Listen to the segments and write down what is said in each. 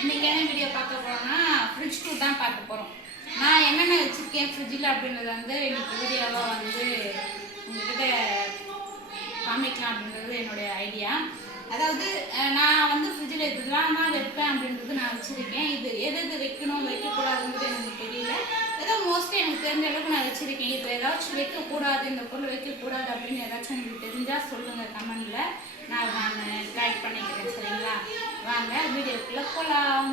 இன்னைக்கு என்ன வீடியோ பார்க்க போறோம்னா ஃப்ரிட்ஜ் டூர் தான் பார்க்க போறோம். நான் என்னென்ன வச்சிருக்கேன் ஃப்ரிட்ஜில் அப்படின்றத வந்து இன்னைக்கு வீடியோவாக வந்து உங்ககிட்ட காமிக்கலாம் அப்படின்றது என்னுடைய ஐடியா அதாவது நான் வந்து ஃப்ரிட்ஜில் இதெல்லாம் தான் வைப்பேன் அப்படின்றது நான் வச்சுருக்கேன். இது எது எது வைக்கணும் வைக்கக்கூடாதுன்றது எனக்கு தெரியல. ஏதோ மோஸ்ட்லி எனக்கு தெரிஞ்ச அளவுக்கு நான் வச்சுருக்கேன். இது ஏதாச்சும் வைக்கக்கூடாது இந்த பொருள் வைக்கக்கூடாது அப்படின்னு ஏதாச்சும் எனக்கு தெரிஞ்சால் சொல்லுங்கள் கமெண்டில் நான் நான் ட்ரை பண்ணிக்கிறேன் சரிங்களா? வாங்க வீடியோக்குள்ளே போகலாம்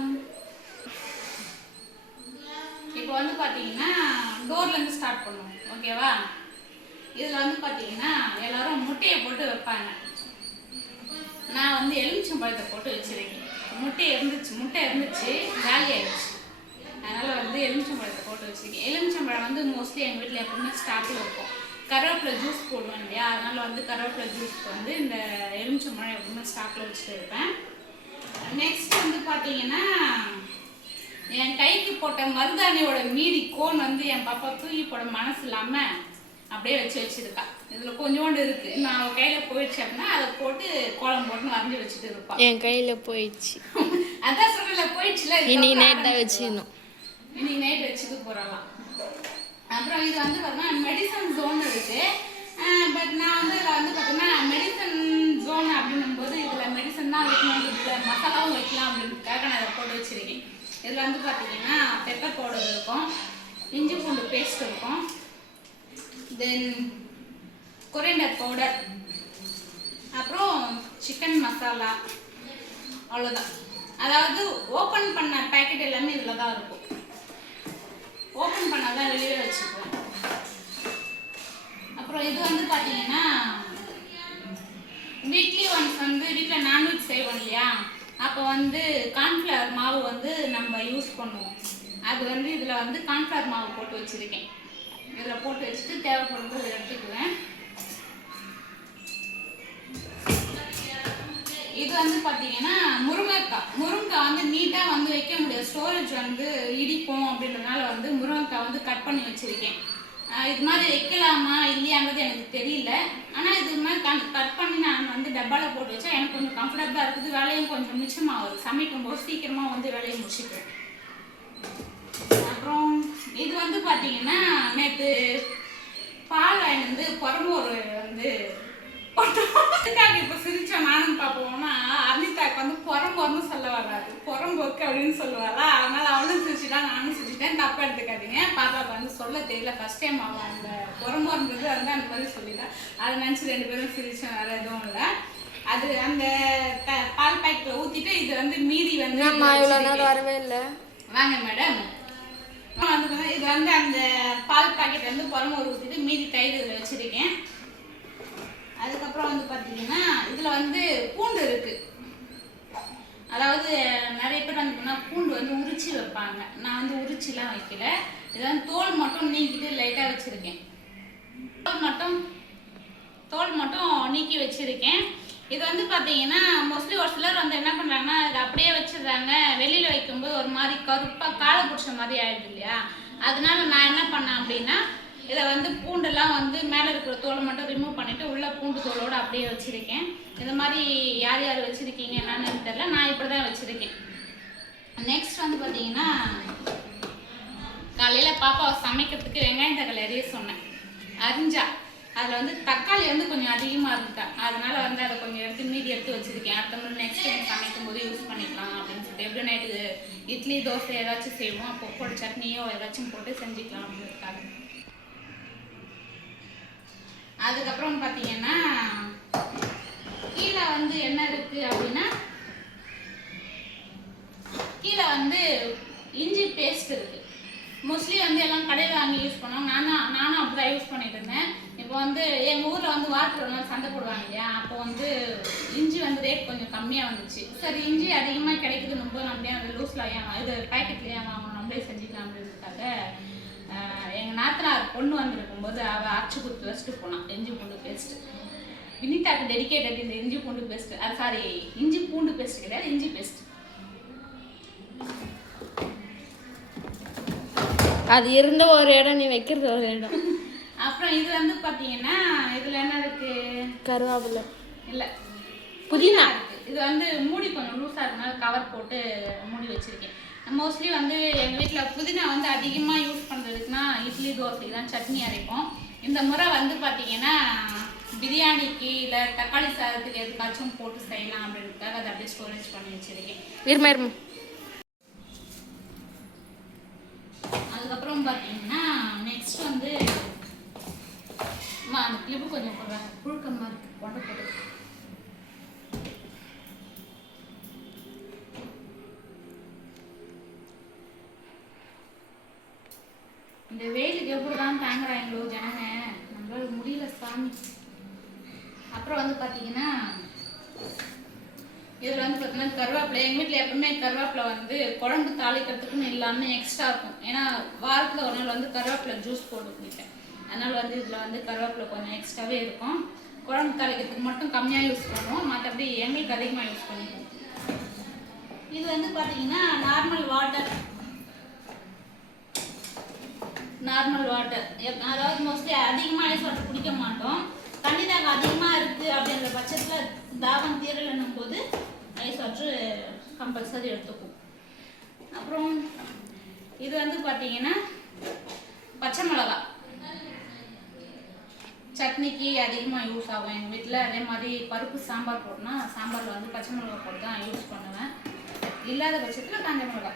இப்போ வந்து பார்த்தீங்கன்னா டோர்லேருந்து ஸ்டார்ட் பண்ணுவோம். ஓகேவா இதில் வந்து பார்த்தீங்கன்னா எல்லாரும் முட்டையை போட்டு வைப்பாங்க. நான் வந்து எலுமிச்சம்பழத்தை போட்டு வச்சுருக்கேன். முட்டை இருந்துச்சு முட்டை இருந்துச்சு காலி அதனால் வந்து எலுமிச்சம்பழத்தை போட்டு வச்சிருக்கேன். எலுமிச்சம்பழம் வந்து மோஸ்ட்லி எங்கள் வீட்டில் எப்பவுமே ஸ்டாக்கில் இருக்கும். கருவேப்பிலை ஜூஸ் போடுவேன் இல்லையா? அதனால் வந்து கருவேப்பிலை ஜூஸ்க்கு வந்து இந்த எலுமிச்சம்பழம் எப்பவுமே ஸ்டாக்கில் வச்சுட்டு இருப்பேன். நெக்ஸ்ட் வந்து பார்த்தீங்கன்னா என் கைக்கு போட்ட மருதாணியோட மீதி கோன் வந்து என் பாப்பா தூக்கி போட மனசு இல்லாமல் அப்படியே வச்சு வச்சிருக்கா. இதில் கொஞ்சோண்டு இருக்கு. நான் அவ கையில போயிடுச்சு அப்படின்னா அதை போட்டு கோலம் போட்டு வரைஞ்சி வச்சுட்டு இருப்பா. என் கையில போயிடுச்சு. அதான் சொல்லல போயிடுச்சுல இன்னைக்கு நைட் தான். வச்சிடணும். இன்னைக்கு நைட் வச்சுட்டு போறலாம் அப்புறம் இது வந்து பார்த்தீங்கன்னா மெடிசன் ஜோன் இருக்கு. பட் நான் வந்து இதில் வந்து பார்த்தீங்கன்னா மெடிசன் ஜோன் அப்படின்னும் போது இதில் மெடிசன் தான் இதில் மசாலாவும் வைக்கலாம் அப்படின்றதுக்காக நான் இதை போட்டு வச்சுருக்கேன். இதில் வந்து பார்த்தீங்கன்னா பெப்பர் பவுடர் இருக்கும் இஞ்சி பூண்டு பேஸ்ட் இருக்கும். தென் கொரியண்டர் பவுடர் அப்புறம் சிக்கன் மசாலா அவ்வளோதான் அதாவது ஓப்பன் பண்ண பேக்கெட் எல்லாமே இதில் தான் இருக்கும். ஓப்பன் பண்ணால் தான் வெளியே வச்சுக்குவேன். அப்புறம் இது வந்து பார்த்தீங்கன்னா வீக்லி ஒன்ஸ் வந்து வீட்டில் நான்வெஜ் செய்வோம் இல்லையா? அப்போ வந்து கார்ன்ஃப்ளவர் மாவு வந்து நம்ம யூஸ் பண்ணுவோம். அது வந்து இதில் வந்து கார்ன்ஃப்ளவர் மாவு போட்டு வச்சுருக்கேன். இதில் போட்டு வச்சுட்டு தேவைப்படும் போது எடுத்துக்குவேன். இது வந்து பார்த்தீங்கன்னா முருங்கைக்காய். முருங்கைக்காய் வந்து நீட்டாக வந்து வைக்க முடியாது. ஸ்டோரேஜ் வந்து இடிக்கும் அப்படின்றதுனால வந்து முருங்கைக்காய் வந்து கட் பண்ணி வச்சுருக்கேன். இது மாதிரி வைக்கலாமா இல்லையாங்கிறது எனக்கு தெரியல. ஆனால் இது மாதிரி கட் கட் பண்ணி நான் வந்து டப்பாவில் போட்டு வச்சா எனக்கு கொஞ்சம் கம்ஃபர்டபுளாக இருக்குது. வேலையும் கொஞ்சம் மிச்சமாகுது. சமைக்கும் போது சீக்கிரமாக வந்து வேலையை முடிச்சுக்கிறேன் அப்புறம் இது வந்து பார்த்தீங்கன்னா நேற்று பால் வாங்கி வந்து புறம்போர் வந்து அதுக்காக இப்போ சிரிச்சோம். நானும் பார்ப்போம்னா அனிதாக்கு வந்து புறம்போர்னு சொல்ல வராது புறம்போக்கு அப்படின்னு சொல்லுவாளா. அதனால அவளும் சிரிச்சிட்டா நானும் சிரிச்சிட்டேன். தப்பா எடுத்துக்காதீங்க. பாப்பாவுக்கு வந்து சொல்ல தெரியல. ஃபர்ஸ்ட் டைம் அவன் அந்த புறம்போர்ன்றது வந்து அந்த மாதிரி சொல்லிட்டா. அதை நினச்சி ரெண்டு பேரும் சிரிச்சோம் வேற எதுவும் இல்லை. அது அந்த பால் பாக்கெட்டில் ஊற்றிட்டு இது வந்து மீதி வந்து நேரம் வரவே இல்லை? வாங்க மேடம் வந்து இது வந்து அந்த பால் பாக்கெட் வந்து புறமோர் ஊற்றிட்டு மீதி தயிர் இதில் வச்சுருக்கேன். அதுக்கப்புறம் வந்து பார்த்தீங்கன்னா இதில் வந்து பூண்டு இருக்குது அதாவது நிறைய பேர் வந்து பூண்டு வந்து உரிச்சு வைப்பாங்க. நான் வந்து உரிச்சிலாம் வைக்கல. இதை வந்து தோல் மட்டும் நீக்கிட்டு லைட்டாக வச்சுருக்கேன். தோல் மட்டும் தோல் மட்டும் நீக்கி வச்சுருக்கேன். இது வந்து பார்த்தீங்கன்னா மோஸ்ட்லி ஒரு சிலர் வந்து என்ன பண்ணுறாங்கன்னா இது அப்படியே வச்சிடுறாங்க. வெளியில் வைக்கும்போது ஒரு மாதிரி கருப்பாக காலை குடிச்ச மாதிரி ஆயிடுது இல்லையா? அதனால நான் என்ன பண்ணேன் அப்படின்னா இதை வந்து பூண்டெல்லாம் வந்து மேலே இருக்கிற தோலை மட்டும் ரிமூவ் பண்ணிவிட்டு உள்ள பூண்டு தோலோடு அப்படியே வச்சுருக்கேன். இந்த மாதிரி யார் யார் வச்சுருக்கீங்க என்னன்னு தெரியல. நான் இப்படி தான் வச்சுருக்கேன். நெக்ஸ்ட் வந்து பார்த்தீங்கன்னா காலையில் பாப்பாவை சமைக்கிறதுக்கு வெங்காயம் தக்காளி அறிய சொன்னேன். அரிஞ்சா. அதில் வந்து தக்காளி வந்து கொஞ்சம் அதிகமாக இருந்துட்டா அதனால வந்து அதை கொஞ்சம் எடுத்து மீதி எடுத்து வச்சுருக்கேன். அடுத்த முறை நெக்ஸ்ட் டைம் சமைக்கும் போது யூஸ் பண்ணிக்கலாம் அப்படின்னு சொல்லிட்டு. எப்படி நைட்டு இட்லி தோசை ஏதாச்சும் செய்வோம். அப்போ போட்டு சட்னியோ ஏதாச்சும் போட்டு செஞ்சுக்கலாம் அப்படின்னு அதுக்கப்புறம் பார்த்தீங்கன்னா கீழே வந்து என்ன இருக்கு அப்படின்னா கீழே வந்து இஞ்சி பேஸ்ட் இருக்கு. மோஸ்ட்லி வந்து எல்லாம் கடையில் வாங்கி யூஸ் பண்ணோம் நானும் நானும் அப்படிதான் யூஸ் பண்ணிட்டு இருந்தேன். இப்போ வந்து எங்கள் ஊரில் வந்து வாரத்தில் சண்டை சந்தை போடுவாங்க இல்லையா? அப்போ வந்து இஞ்சி வந்து ரேட் கொஞ்சம் கம்மியாக வந்துச்சு. சரி இஞ்சி அதிகமாக கிடைக்குது. ரொம்ப நம்மளே வந்து லூஸில் ஏன் இது பேக்கெட்லேயே வாங்கணும் நம்மளே செஞ்சுக்கலாம் அப்படின்றதுக்காக எங்கள் நாத்த பொண்ணு வந்திருக்கும் போது அவள் அரைச்சி கொடுத்து வச்சுட்டு போனான் இஞ்சி பூண்டு பேஸ்ட்டு வினிதாக்கு டெடிகேட்டட் இந்த இஞ்சி பூண்டு பேஸ்ட் அது சாரி இஞ்சி பூண்டு பேஸ்ட் கிடையாது இஞ்சி பேஸ்ட் அது இருந்த ஒரு இடம் நீ வைக்கிறது ஒரு இடம். அப்புறம் இது வந்து பார்த்தீங்கன்னா இதில் என்ன இருக்கு? கருவேப்பிலை. இல்லை. புதினா? இருக்கு. இது வந்து மூடி கொஞ்சம் லூஸாக அதனால கவர் போட்டு மூடி வச்சிருக்கேன். மோஸ்ட்லி வந்து எங்கள் வீட்டில் புதினா வந்து அதிகமாக யூஸ் பண்ணுறதுக்குன்னா இட்லி தோசைக்கு தான் சட்னி அரைப்போம். இந்த முறை வந்து பார்த்தீங்கன்னா பிரியாணிக்கு இல்லை தக்காளி சாதத்துக்கு எதுக்காச்சும் போட்டு செய்யலாம் அப்படின்றதுக்காக அதை அப்படியே ஸ்டோரேஜ் பண்ணி வச்சிருக்கேன். இருமா இருமா. அதுக்கப்புறம் பார்த்தீங்கன்னா நெக்ஸ்ட் வந்து அந்த கிளிப்பு கொஞ்சம் புழுக்கமாக இருக்கு கொண்டு போட்டு. இந்த வெயிலுக்கு எப்படி தான் தாங்குறாங்களோ ஜனங்க நம்மளால முடியல சாமி. அப்புறம் வந்து பார்த்தீங்கன்னா இதில் வந்து பார்த்தீங்கன்னா கருவேப்பிலை எங்கள் வீட்டில் எப்பவுமே கருவேப்பிலை வந்து குழம்பு தாளிக்கிறதுக்குன்னு இல்லாமல் எக்ஸ்ட்ரா இருக்கும். ஏன்னா வாரத்தில் ஒரு நாள் வந்து கருவேப்பிலை ஜூஸ் போட்டு குடிப்பேன். அதனால் வந்து இதில் வந்து கருவேப்பிலை கொஞ்சம் எக்ஸ்ட்ராவே இருக்கும். குழம்பு தாளிக்கிறதுக்கு மட்டும் கம்மியாக யூஸ் பண்ணுவோம். மற்றபடி எங்களுக்கு அதிகமாக யூஸ் பண்ணிக்குவோம். இது வந்து பார்த்தீங்கன்னா நார்மல் வாட்டர் நார்மல் வாட்டர் அதாவது மோஸ்ட்லி அதிகமாக ஐஸ் வாட்டர் குடிக்க மாட்டோம். தண்ணி தாகம் அதிகமாக இருக்குது அப்படின்ற பட்சத்தில் தாகம் தீரலைன்னும் போது ஐஸ் வாட்டர் கம்பல்சரி எடுத்துக்கும். அப்புறம் இது வந்து பார்த்தீங்கன்னா பச்சை மிளகா. சட்னிக்கு அதிகமாக யூஸ் ஆகும். எங்கள் வீட்டில் அதே மாதிரி பருப்பு சாம்பார் போட்டோம்னா சாம்பாரில் வந்து பச்சை மிளகா போட்டு தான் யூஸ் பண்ணுவேன். இல்லாத பட்சத்தில் காஞ்ச மிளகா.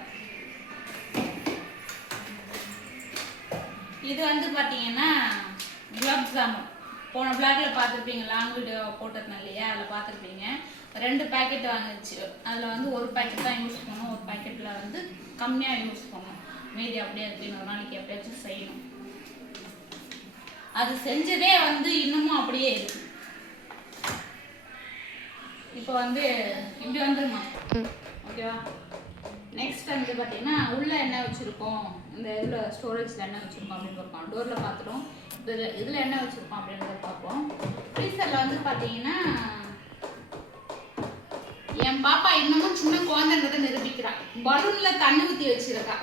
இது வந்து பார்த்தீங்கன்னா குலாப் ஜாமுன் போன பிளாக்ல பார்த்துருப்பீங்க லாங் வீடியோ போட்டிருந்தேன் இல்லையா? அதில் பார்த்துருப்பீங்க ரெண்டு பேக்கெட் வாங்கிச்சு. அதில் வந்து ஒரு பேக்கெட் தான் யூஸ் பண்ணோம் ஒரு பேக்கெட்டில் வந்து கம்மியாக யூஸ் பண்ணோம் மீதி அப்படியே இருக்கு. இன்னொரு நாளைக்கு எப்படியாச்சும் செய்யணும். அது செஞ்சதே வந்து இன்னமும் அப்படியே இருக்கு. இப்போ வந்து இப்படி வந்துருமா? ஓகேவா? நெக்ஸ்ட் வந்து பார்த்தீங்கன்னா உள்ள என்ன வச்சுருக்கோம்? இந்த இதில் ஸ்டோரேஜில் என்ன வச்சுருக்கோம் அப்படின்னு பார்ப்போம் டோரில் பார்த்துட்டோம் இதில் இதில் என்ன வச்சுருக்கோம் அப்படின்றத பார்ப்போம் ஃப்ரீசரில் வந்து பார்த்தீங்கன்னா என் பாப்பா இன்னமும் சின்ன குழந்தைன்றதை நிரூபிக்கிறா. பலூனில் தண்ணி ஊற்றி வச்சிருக்கா.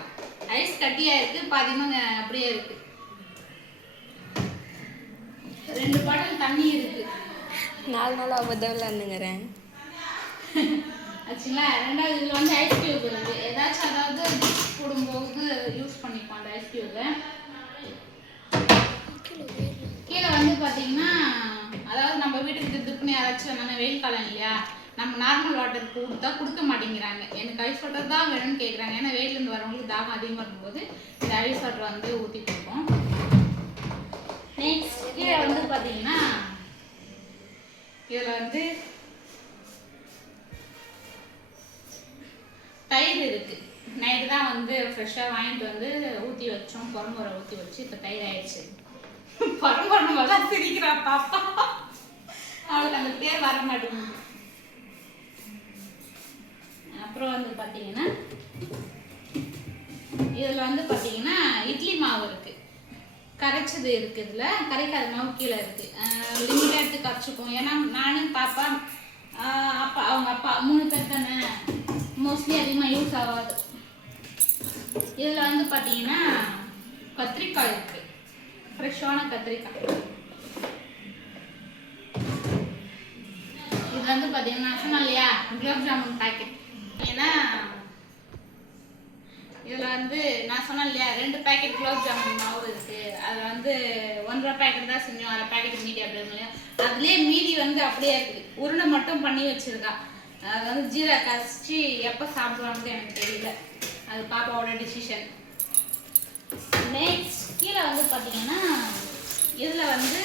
ஐஸ் கட்டியாக இருக்குது பாதி இன்னும் அப்படியே இருக்குது ரெண்டு பாட்டில் தண்ணி இருக்குது நாலு நாள் அபத்தம் விளாண்டுங்கிறேன் ஆச்சுங்களா? ரெண்டாவது இதில் வந்து ஐஸ் கியூப் இருக்குது ஏதாச்சும் அதாவது டிஷ் போடும்போது யூஸ் பண்ணிப்போம் அந்த ஐஸ் கியூபை கீழே வந்து பார்த்தீங்கன்னா அதாவது நம்ம வீட்டுக்கு திருப்புன்னு யாராச்சும் வந்தாங்க வெயில் காலம் இல்லையா? நம்ம நார்மல் வாட்டர் கொடுத்தா கொடுக்க மாட்டேங்கிறாங்க. எனக்கு ஐஸ் வாட்டர் தான் வேணும்னு கேட்குறாங்க ஏன்னா வெயிலேருந்து வரவங்களுக்கு தாகம் அதிகமாக இருக்கும்போது இந்த ஐஸ் வாட்டர் வந்து ஊற்றி கொடுப்போம். நெக்ஸ்ட் கீழே வந்து பார்த்தீங்கன்னா இதில் வந்து தயிர் இருக்கு. நைட்டு தான் வந்து ஃப்ரெஷ்ஷாக வாங்கிட்டு வந்து ஊற்றி வச்சோம். குரம்புரை ஊற்றி வச்சு இப்போ தயிர் ஆயிடுச்சு. குரம்புரை நம்ம தான் சிரிக்கிறா பாப்பா. அவளுக்கு அந்த பேர் வர மாட்டேங்குது. அப்புறம் வந்து பார்த்தீங்கன்னா இதில் வந்து பார்த்தீங்கன்னா இட்லி மாவு இருக்கு. கரைச்சது இருக்கு இதில். கரைக்காத மாவு கீழே இருக்கு. லிமிட்டாக எடுத்து கரைச்சிப்போம் ஏன்னா நானும் பாப்பா அப்பா அவங்க அப்பா மூணு பேர் தானே. மோஸ்ட்லி அதிகமாக யூஸ் ஆகாது. இதில் வந்து பார்த்தீங்கன்னா கத்திரிக்காய் இருக்கு. ஃப்ரெஷ்ஷான கத்திரிக்காய். இது வந்து பார்த்தீங்கன்னா நான் சொன்னேன் இல்லையா? குலாப் ஜாமுன் பாக்கெட் ஏன்னா இதில் வந்து நான் சொன்னேன் இல்லையா? ரெண்டு பேக்கெட் குலாப் ஜாமுன் மாவு இருக்கு. அதில் வந்து ஒன்றரை பேக்கெட் தான் செஞ்சோம். அரை பேக்கெட் மீதி அப்படி இல்லையா? அதுலேயே மீதி வந்து அப்படியே இருக்கு. உருண்டை மட்டும் பண்ணி வச்சிருக்கா. அது வந்து ஜீரா கரைச்சி எப்போ சாப்பிடுவாங்கன்னு எனக்கு தெரியல. அது பாப்பாவோட டிசிஷன் நெக்ஸ்ட் கீழே வந்து பார்த்தீங்கன்னா இதில் வந்து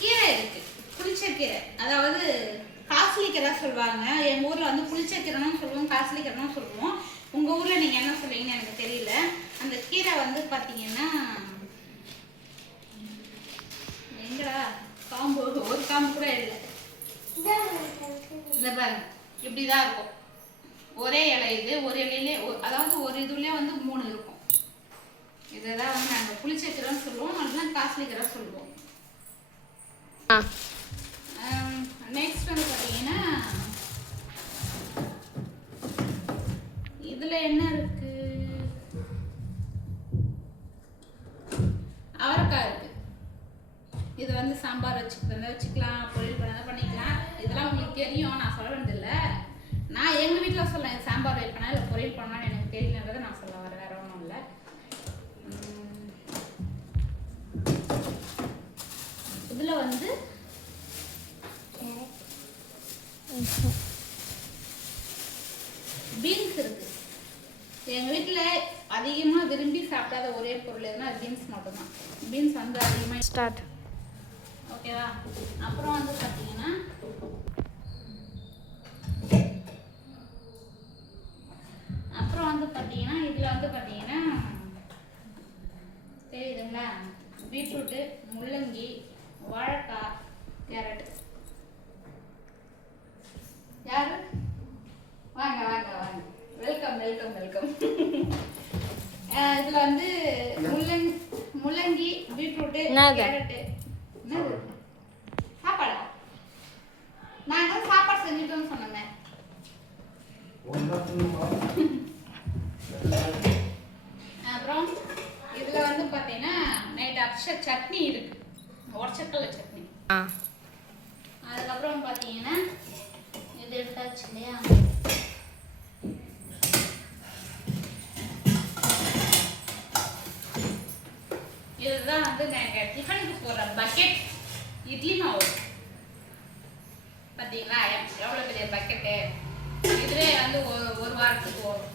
கீரை இருக்கு. புளிச்சக்கீரை. அதாவது காசுலிக்கீரை கீரை சொல்லுவாங்க. எங்கள் ஊரில் வந்து புளிச்சக்கீரைன்னு சொல்லுவோம் காசுலிக்கீரைன்னு சொல்லுவோம். உங்கள் ஊரில் நீங்கள் என்ன சொல்லுவீங்கன்னு எனக்கு தெரியல. அந்த கீரை வந்து பார்த்தீங்கன்னா எங்கடா? காம்பு ஒரு காம்பு கூட இல்லை. இந்த பாருங்க இப்படிதான் இருக்கும். ஒரே இலை இது ஒரு இலையிலே அதாவது ஒரு இதுலயே வந்து மூணு இருக்கும். இதுதான் வந்து நாங்கள் புளிச்சக்கீரைன்னு சொல்லுவோம் அதெல்லாம் காஸ்லி கீரை சொல்லுவோம் நெக்ஸ்ட் வந்து பார்த்தீங்கன்னா இதுல என்ன இருக்கு? வந்து சாம்பார் வச்சுக்கிறத வச்சுக்கலாம் பொரியல் பண்ணிக்கலாம். இதெல்லாம் உங்களுக்கு தெரியும் நான் சொல்ல வேண்டியதில்ல நான் எங்கள் வீட்டில் சொல்ல சாம்பார் வைப்பேனா இல்லை பொரியல் பண்ணால் எனக்கு தெரியலன்றதை நான் சொல்ல வரேன் வேறு ஒன்றும் இல்லை. இதில் வந்து பீன்ஸ் இருக்கு. எங்கள் வீட்டில் அதிகமாக விரும்பி சாப்பிடாத ஒரே பொருள் எதுனா பீன்ஸ் மட்டும்தான். பீன்ஸ் வந்து அதிகமாக ஸ்டார்ட் ஓகேவா? அப்புறம் வந்து பாத்தீங்கன்னா அப்புறம் வந்து பாத்தீங்கன்னா இதுல வந்து பாத்தீங்கன்னா தெரியுதுங்களா? பீட்ரூட்டு முள்ளங்கி வாழைக்காய் கேரட் யாரு? வாங்க வாங்க வாங்க. வெல்கம் வெல்கம் வெல்கம் இதுல வந்து முள்ளங்கி முள்ளங்கி பீட்ரூட்டு என்னது? கேரட்டு என்னது சாப்பாடா நாங்க தான் சாப்பாடு செஞ்சுட்டோம்னு சொன்னோமே அப்புறம் இதுல வந்து பாத்தீங்கன்னா அப்ச சட்னி இருக்கு. உடச்சக்கல்ல சட்னி. ஆ. அதுக்கப்புறம் பார்த்தீங்கன்னா இது எடுத்தாச்சு இல்லையா? இதுதான் வந்து நாங்கள் டிஃபனுக்கு போடுற பக்கெட் இட்லி மாவு. பார்த்தீங்களா? எவ்வளோ பெரிய பக்கெட்டு இதுவே வந்து ஒரு ஒரு வாரத்துக்கு வரும்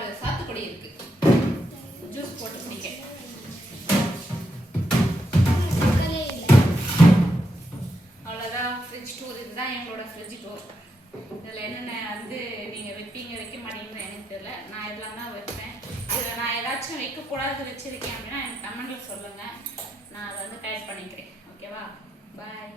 நாலு சாத்துக்குடி இருக்கு. ஜூஸ் போட்டு குடிக்க அவ்வளோதான் ஃப்ரிட்ஜ் டூர் இதுதான் எங்களோட ஃப்ரிட்ஜ் டூர் இதில் என்னென்ன வந்து நீங்கள் வைப்பீங்க வைக்க மாட்டீங்கன்னு எனக்கு தெரியல. நான் இதெல்லாம் தான் வைப்பேன். இதில் நான் ஏதாச்சும் வைக்கக்கூடாது வச்சுருக்கேன் அப்படின்னா என் கமெண்டில் சொல்லுங்கள் நான் அதை வந்து டைப் பண்ணிக்கிறேன். ஓகேவா பாய்